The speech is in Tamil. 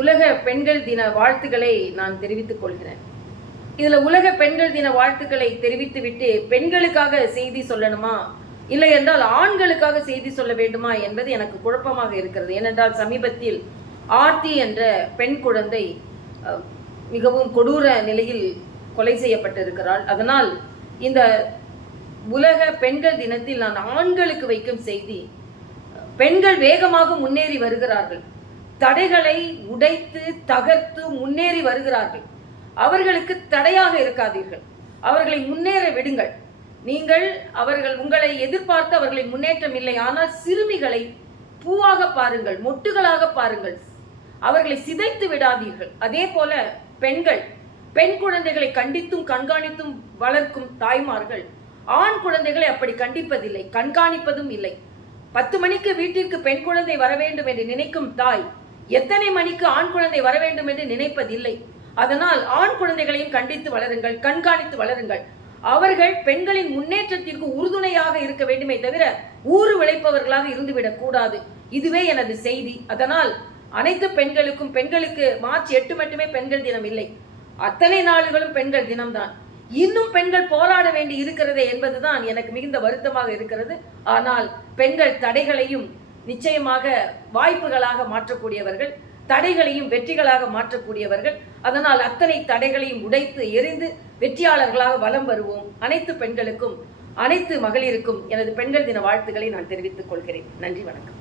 உலக பெண்கள் தின வாழ்த்துக்களை நான் தெரிவித்துக் கொள்கிறேன். இதுல உலக பெண்கள் தின வாழ்த்துக்களை தெரிவித்துவிட்டு பெண்களுக்காக செய்தி சொல்லணுமா, இல்லை என்றால் ஆண்களுக்காக செய்தி சொல்ல வேண்டுமா என்பது எனக்கு குழப்பமாக இருக்கிறது. ஏனென்றால் சமீபத்தில் ஆர்த்தி என்ற பெண் குழந்தை மிகவும் கொடூர நிலையில் கொலை செய்யப்பட்டிருக்கிறாள். அதனால் இந்த உலக பெண்கள் தினத்தில் நான் ஆண்களுக்கு வைக்கும் செய்தி, பெண்கள் வேகமாக முன்னேறி வருகிறார்கள். தடைகளை உடைத்து தகர்த்து முன்னேறி வருகிறார்கள். அவர்களுக்கு தடையாக இருக்காதீர்கள், அவர்களை முன்னேற விடுங்கள். நீங்கள் அவர்கள் உங்களை எதிர்பார்த்து அவர்களின் முன்னேற்றம் இல்லை, ஆனால் சிறுமிகளை பூவாக பாருங்கள், மொட்டுகளாக பாருங்கள், அவர்களை சிதைத்து விடாதீர்கள். அதே போல பெண் குழந்தைகளை கண்டித்தும் கண்காணித்தும் வளர்க்கும் தாய்மார்கள் ஆண் குழந்தைகளை அப்படி கண்டிப்பதில்லை, கண்காணிப்பதும் இல்லை. 10 மணிக்கு வீட்டிற்கு பெண் குழந்தை வர வேண்டும் என்று நினைக்கும் தாய் எத்தனை மணிக்கு ஆண் குழந்தை வர வேண்டும் என்று நினைப்பதில்லை. அதனால் ஆண் குழந்தைகளையும் கண்டித்து வளருங்கள், கண்காணித்து வளருங்கள். அவர்கள் பெண்களின் முன்னேற்றத்திற்கு உறுதுணையாக இருக்க வேண்டுமே தவிர ஊறு விளைப்பவர்களாக இருந்துவிடக் கூடாது. இதுவே எனது செய்தி. அதனால் அனைத்து பெண்களுக்கு மார்ச் 8 மட்டுமே பெண்கள் தினம் இல்லை, அத்தனை நாளுகளும் பெண்கள் தினம்தான். இன்னும் பெண்கள் போராட வேண்டி இருக்கிறதே என்பதுதான் எனக்கு மிகுந்த வருத்தமாக இருக்கிறது. ஆனால் பெண்கள் தடைகளையும் நிச்சயமாக வாய்ப்புகளாக மாற்றக்கூடியவர்கள், தடைகளையும் வெற்றிகளாக மாற்றக்கூடியவர்கள். அதனால் அத்தனை தடைகளையும் உடைத்து எரிந்து வெற்றியாளர்களாக வலம் வருவோம். அனைத்து பெண்களுக்கும், அனைத்து மகளிருக்கும் எனது பெண்கள் தின வாழ்த்துக்களை நான் தெரிவித்துக் கொள்கிறேன். நன்றி, வணக்கம்.